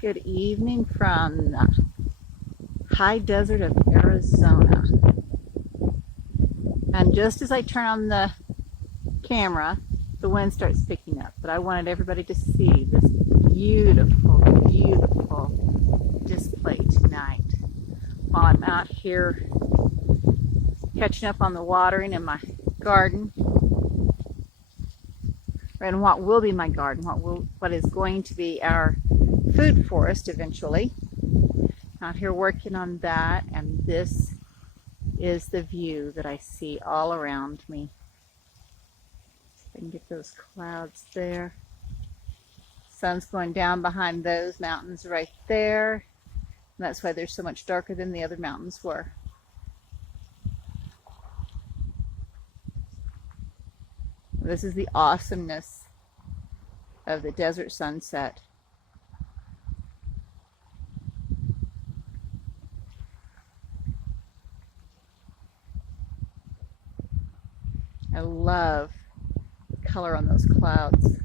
Good evening from the high desert of Arizona. And just as I turn on the camera, the wind starts picking up. But I wanted everybody to see this beautiful, beautiful display tonight while I'm out here catching up on the watering in my garden. And what will be my garden, what is going to be our food forest eventually. Out here working on that, and this is the view that I see all around me. I can get those clouds there. Sun's going down behind those mountains right there. And that's why they're so much darker than the other mountains were. This is the awesomeness of the desert sunset. I love the color on those clouds.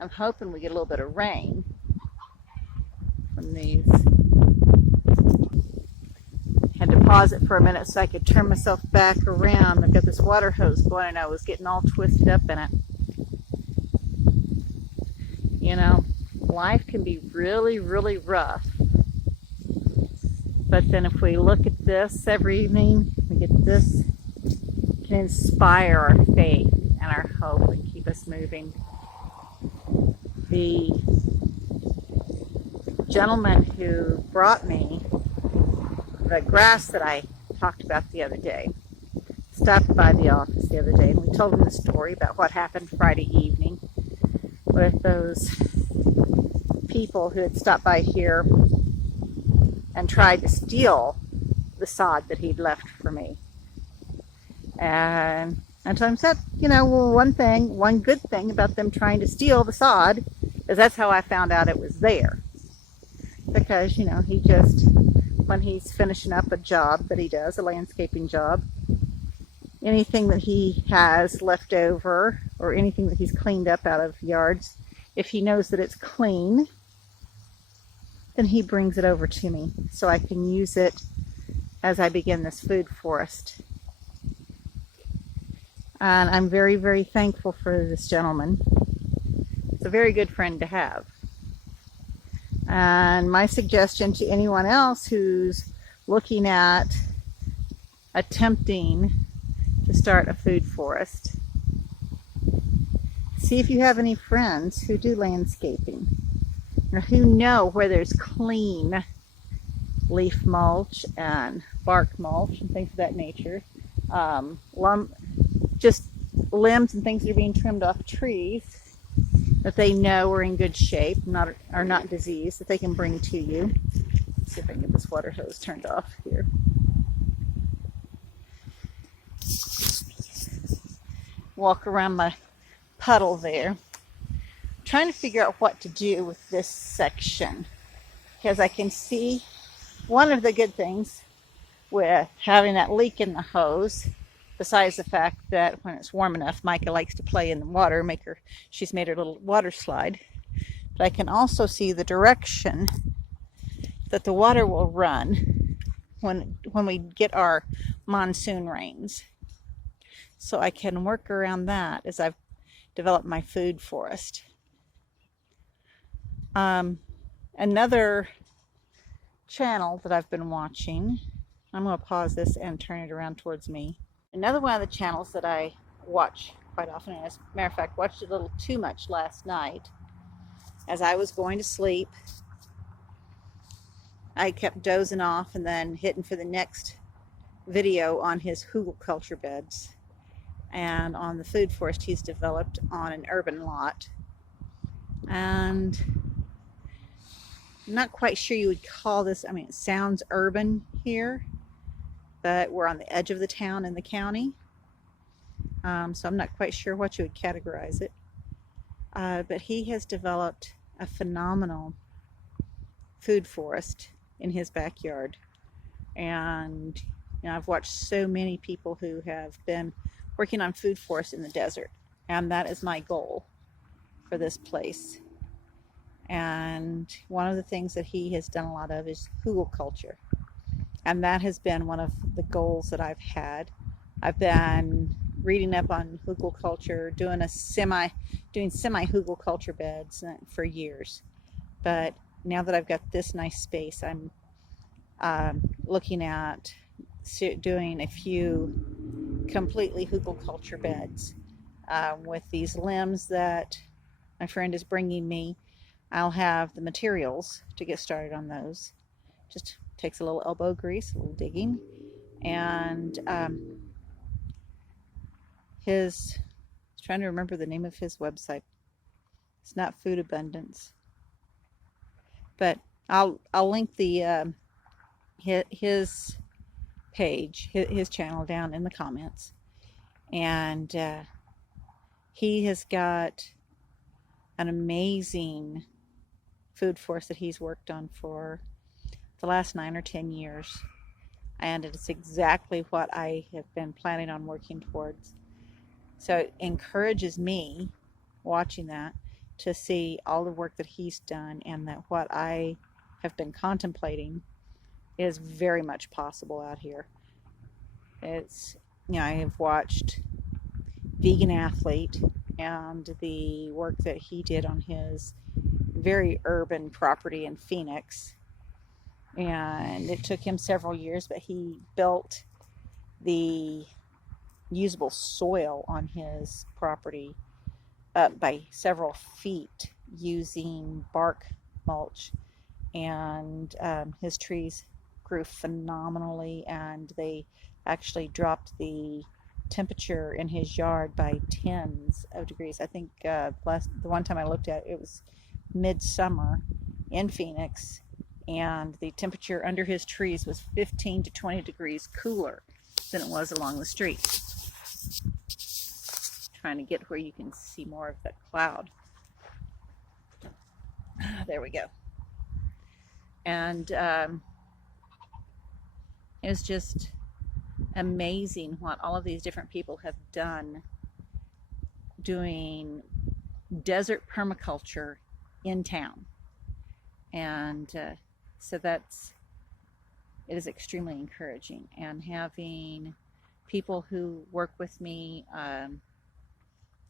I'm hoping we get a little bit of rain from these. Had to pause it for a minute so I could turn myself back around. I've got this water hose going and I was getting all twisted up in it. You know, life can be really, really rough. But then if we look at this every evening, we get this, it can inspire our faith and our hope and keep us moving. The gentleman who brought me the grass that I talked about the other day stopped by the office the other day, and we told him the story about what happened Friday evening with those people who had stopped by here and tried to steal the sod that he'd left for me. And I told him, said, you know, well, one good thing about them trying to steal the sod is that's how I found out it was there. Because, you know, he just, when he's finishing up a job that he does, a landscaping job, anything that he has left over or anything that he's cleaned up out of yards, if he knows that it's clean, then he brings it over to me so I can use it as I begin this food forest. And I'm very, very thankful for this gentleman. It's a very good friend to have. And my suggestion to anyone else who's looking at attempting to start a food forest, see if you have any friends who do landscaping or who know where there's clean leaf mulch and bark mulch and things of that nature. Just limbs and things that are being trimmed off trees that they know are in good shape, are not diseased, that they can bring to you. Let's see if I can get this water hose turned off here. Walk around my puddle there. I'm trying to figure out what to do with this section, because I can see one of the good things with having that leak in the hose, besides the fact that when it's warm enough, Micah likes to play in the water, she's made her little water slide. But I can also see the direction that the water will run when we get our monsoon rains. So I can work around that as I've developed my food forest. Another channel that I've been watching, I'm going to pause this and turn it around towards me. Another one of the channels that I watch quite often, and as a matter of fact, watched a little too much last night. As I was going to sleep, I kept dozing off and then hitting for the next video on his hugelkultur beds and on the food forest he's developed on an urban lot. And I'm not quite sure you would call this, I mean, it sounds urban here, but we're on the edge of the town in the county. So I'm not quite sure what you would categorize it. But he has developed a phenomenal food forest in his backyard. And you know, I've watched so many people who have been working on food forests in the desert. And that is my goal for this place. And one of the things that he has done a lot of is hugelkultur. And that has been one of the goals that I've had. I've been reading up on hugelkultur, doing semi hugelkultur beds for years. But now that I've got this nice space, I'm looking at doing a few completely hugelkultur beds with these limbs that my friend is bringing me. I'll have the materials to get started on those. Just takes a little elbow grease, a little digging, and I was trying to remember the name of his website. It's not Food Abundance, but I'll link the his page, his channel down in the comments. And he has got an amazing food forest that he's worked on for the last 9 or 10 years. And it's exactly what I have been planning on working towards. So it encourages me, watching that, to see all the work that he's done, and that what I have been contemplating is very much possible out here. It's, I have watched Vegan Athlete and the work that he did on his very urban property in Phoenix. And it took him several years, but he built the usable soil on his property up by several feet using bark mulch. And his trees grew phenomenally, and they actually dropped the temperature in his yard by tens of degrees. I think the one time I looked at it, it was midsummer in Phoenix, and the temperature under his trees was 15 to 20 degrees cooler than it was along the street. Trying to get where you can see more of that cloud. There we go. And it's just amazing what all of these different people have done doing desert permaculture in town. And so it is extremely encouraging. And having people who work with me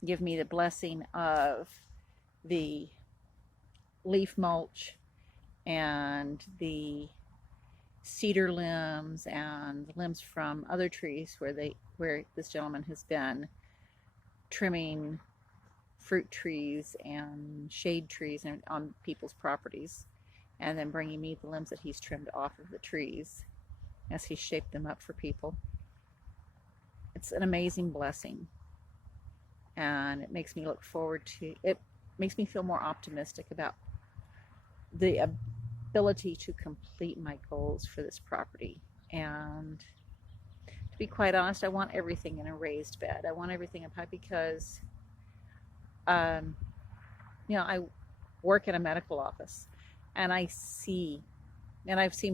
give me the blessing of the leaf mulch and the cedar limbs and the limbs from other trees where this gentleman has been trimming fruit trees and shade trees on people's properties, and then bringing me the limbs that he's trimmed off of the trees as he shaped them up for people. It's an amazing blessing, and it makes me look forward to it. Makes me feel more optimistic about the ability to complete my goals for this property. And to be quite honest, I want everything in a raised bed. I want everything up high because I work in a medical office, and I've seen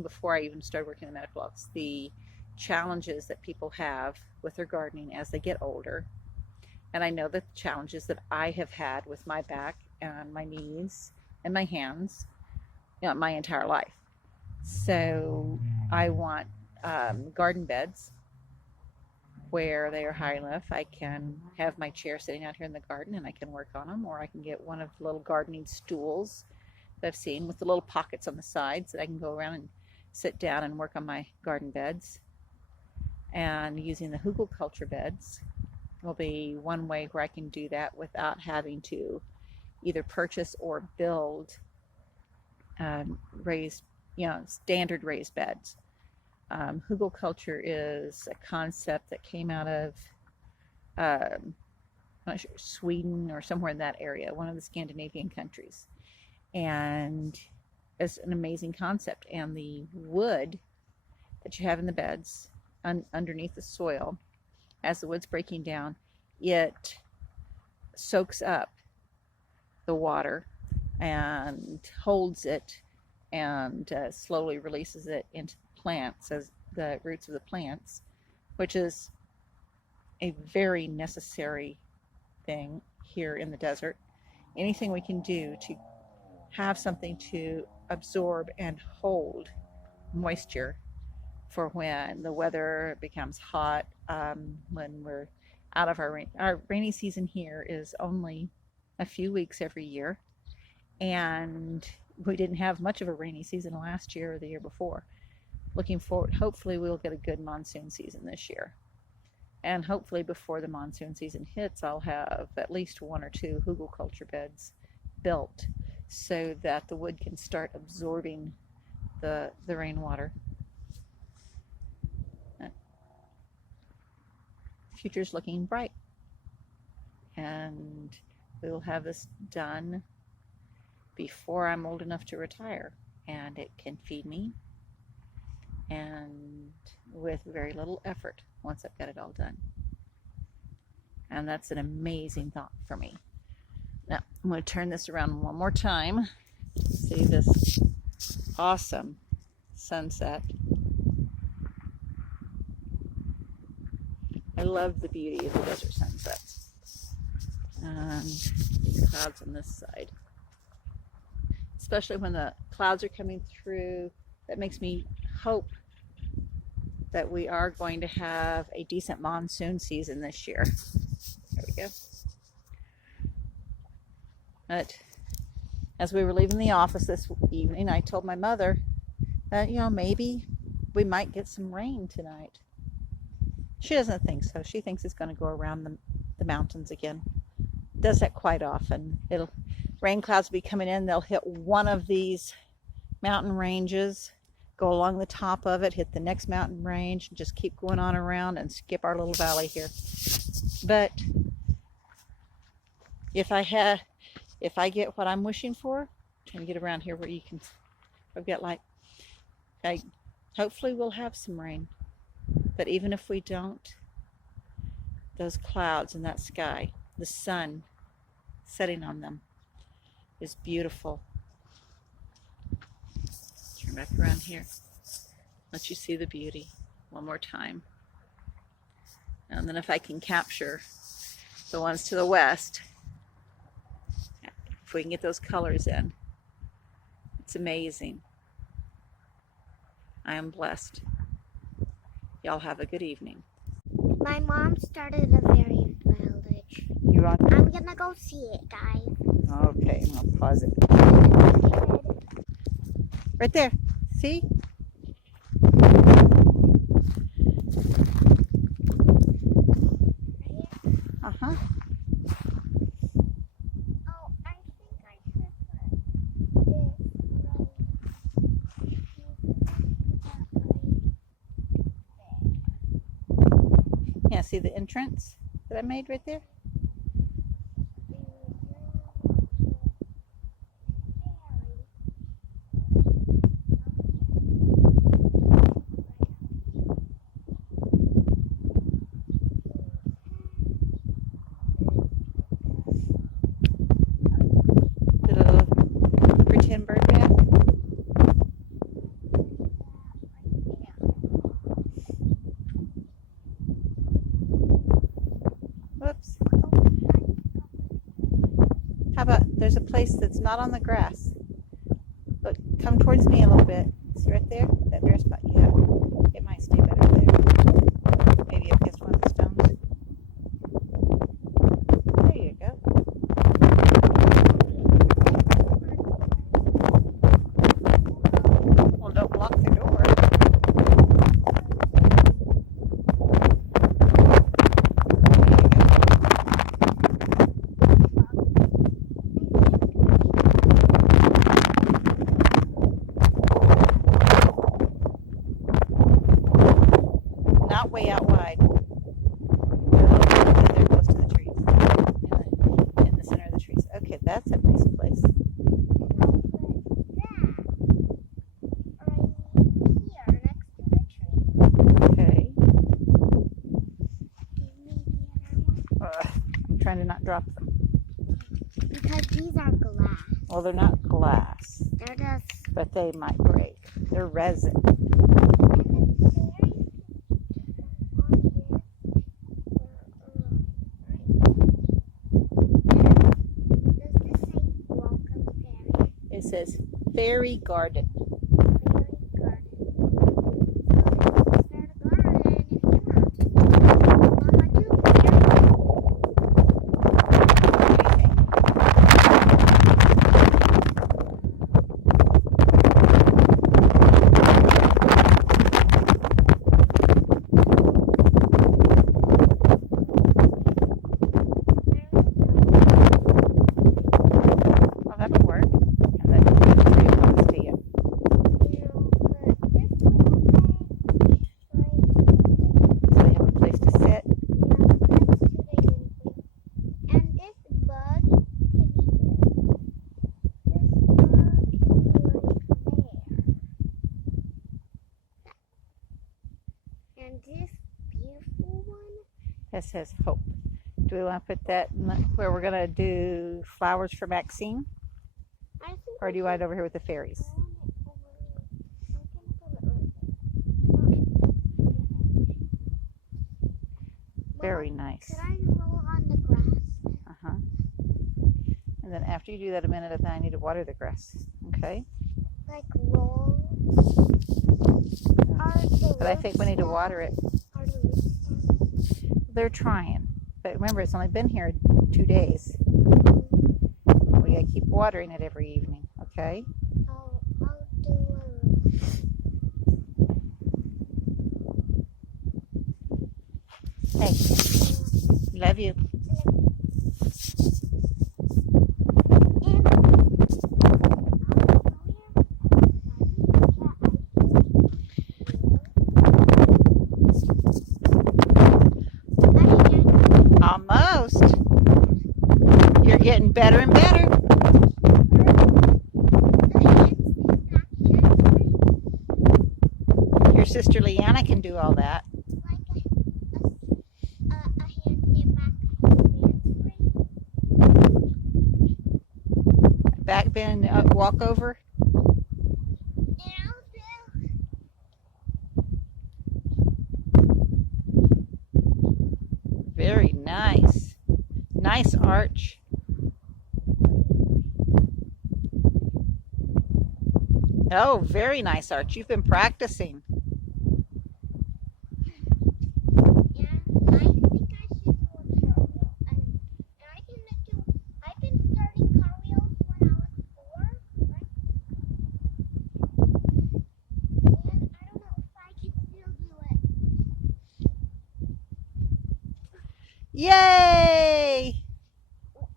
before I even started working in the medical office, the challenges that people have with their gardening as they get older. And I know the challenges that I have had with my back and my knees and my hands, my entire life. So I want garden beds where they are high enough. I can have my chair sitting out here in the garden and I can work on them, or I can get one of the little gardening stools that I've seen with the little pockets on the sides that I can go around and sit down and work on my garden beds. And using the hugelkultur beds will be one way where I can do that without having to either purchase or build raised, standard raised beds. Hugelkultur is a concept that came out of I'm not sure, Sweden or somewhere in that area, one of the Scandinavian countries. And it's an amazing concept. And the wood that you have in the beds underneath the soil, as the wood's breaking down, it soaks up the water and holds it and slowly releases it into the plants, as the roots of the plants, which is a very necessary thing here in the desert. Anything we can do to have something to absorb and hold moisture for when the weather becomes hot. When we're out of our rainy season here is only a few weeks every year, and we didn't have much of a rainy season last year or the year before. Looking forward, hopefully we'll get a good monsoon season this year. And hopefully before the monsoon season hits, I'll have at least 1 or 2 hugelkultur beds built so that the wood can start absorbing the rainwater. Future's looking bright, and we will have this done before I'm old enough to retire, and it can feed me and with very little effort once I've got it all done. And that's an amazing thought for me. Now I'm going to turn this around one more time. See this awesome sunset. I love the beauty of the desert sunsets. And these clouds on this side. Especially when the clouds are coming through, that makes me hope that we are going to have a decent monsoon season this year. There we go. But as we were leaving the office this evening, I told my mother that, maybe we might get some rain tonight. She doesn't think so. She thinks it's going to go around the mountains again. Does that quite often. Rain clouds will be coming in. They'll hit one of these mountain ranges, go along the top of it, hit the next mountain range, and just keep going on around and skip our little valley here. But if I get what I'm wishing for, trying to get around here where you can, I've got hopefully we'll have some rain. But even if we don't, those clouds in that sky, the sun setting on them is beautiful. Turn back around here. Let you see the beauty one more time. And then if I can capture the ones to the west, if we can get those colors in, it's amazing. I am blessed. Y'all have a good evening. My mom started a fairy village. I'm gonna go see it, guys. Okay, I'll pause it. Right there. See? Uh-huh. Oh, I think I should put this Yeah, see the entrance that I made right there? The little pretend bird bath. Whoops. How about there's a place that's not on the grass? Look, come towards me a little bit. See right there? That bare spot. Yeah, it might stay better there. Maybe up against one of the stones. There you go. Well, don't block the door. Not way out wide. They're close to the trees. In the center of the trees. Okay, that's a nice place. Okay. I'm trying to not drop them. Because these are glass. Well, they're not glass, They're just. but they might break. They're resin. It says fairy garden. And this beautiful one? That says hope. Do we want to put that where we're going to do flowers for Maxine? Or do you want it over here with the fairies? Very nice. Could I roll on the grass? Uh-huh. And then after you do that a minute, then I need to water the grass. Okay? Like roll? But I think we need to water it. They're trying. But remember, it's only been here 2 days. We gotta keep watering it every evening, okay? I'll do Hey, love you. Almost. You're getting better and better. Your sister Leanna can do all that. Back bend, walk over. Very nice. Nice arch. Oh, very nice arch. You've been practicing. Yeah, I think I should do a cartwheel. And I've been starting cartwheels when I was 4, right? And I don't know if I can still do it. Yay!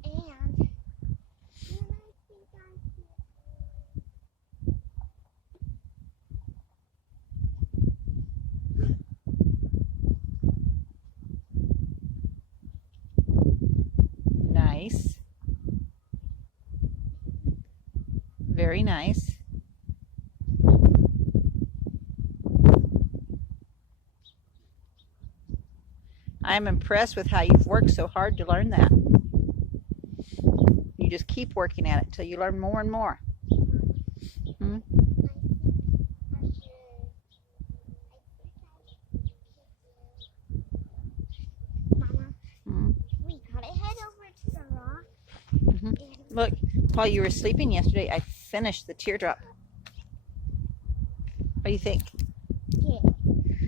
And I think I should. Nice. Very nice. I'm impressed with how you've worked so hard to learn that. You just keep working at it until you learn more and more. Hmm? Mama, Hmm? we gotta head over to the rock. Hmm. Look, while you were sleeping yesterday, I finished the teardrop. What do you think? Yeah,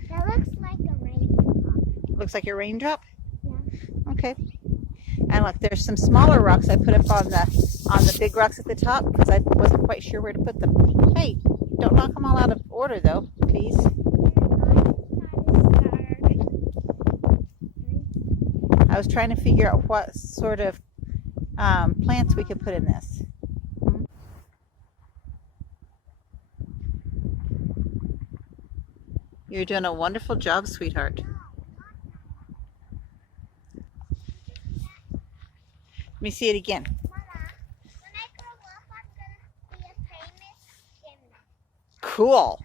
that looks like a raindrop. Looks like a raindrop? Yeah. Okay. And look, there's some smaller rocks I put up on the big rocks at the top because I wasn't quite sure where to put them. Hey, don't knock them all out of order though, please. I was trying to figure out what sort of plants we could put in this. You're doing a wonderful job, sweetheart. Let me see it again. Mama, when I grow up, I'm gonna be a famous gymnast. Cool.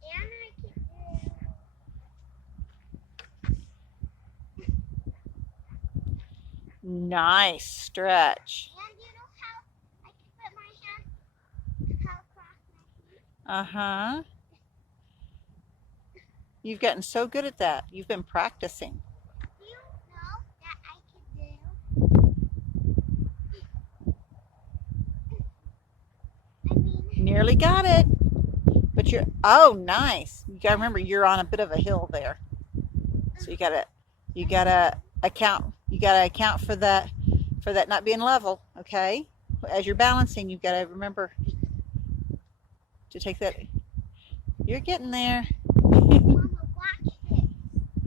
And I can Nice stretch. And you know how I can put my hand across my feet? Uh-huh. You've gotten so good at that. You've been practicing. nearly got it. But you're, oh, nice. You gotta remember you're on a bit of a hill there. So you gotta account for that not being level, okay? As you're balancing, you've gotta remember to take that. You're getting there. Mama, watch this.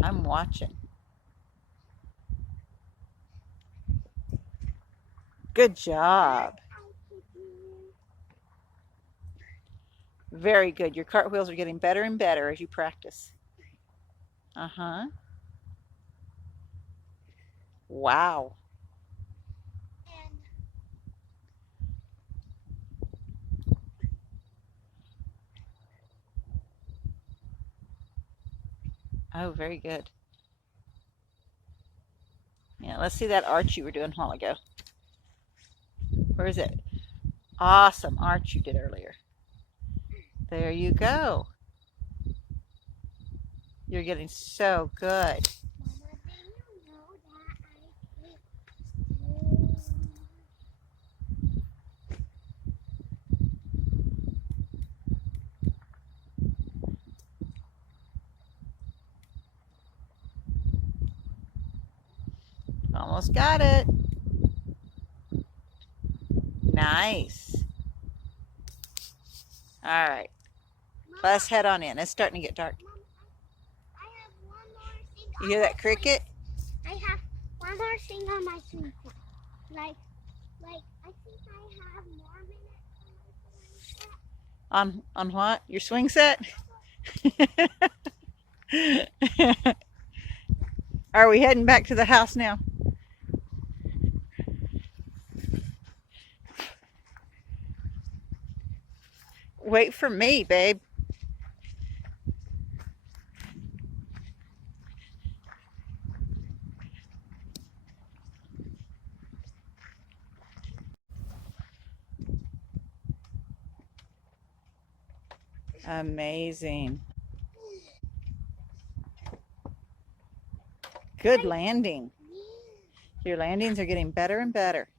I'm watching. Good job. Very good. Your cartwheels are getting better and better as you practice. Uh-huh. Wow. And Oh, very good. Yeah, let's see that arch you were doing a while ago. Where is it? Awesome arch you did earlier. There you go. You're getting so good. Mama, did you know that I hate this? Almost got it. Nice. All right. Mama, Let's head on in. It's starting to get dark. Mom, I have one more thing. You hear that cricket? I have one more thing on my swing set. Like, I think I have more minutes on my swing set. On what? Your swing set? Are we heading back to the house now? Wait for me, babe. Amazing. Good landing. Your landings are getting better and better.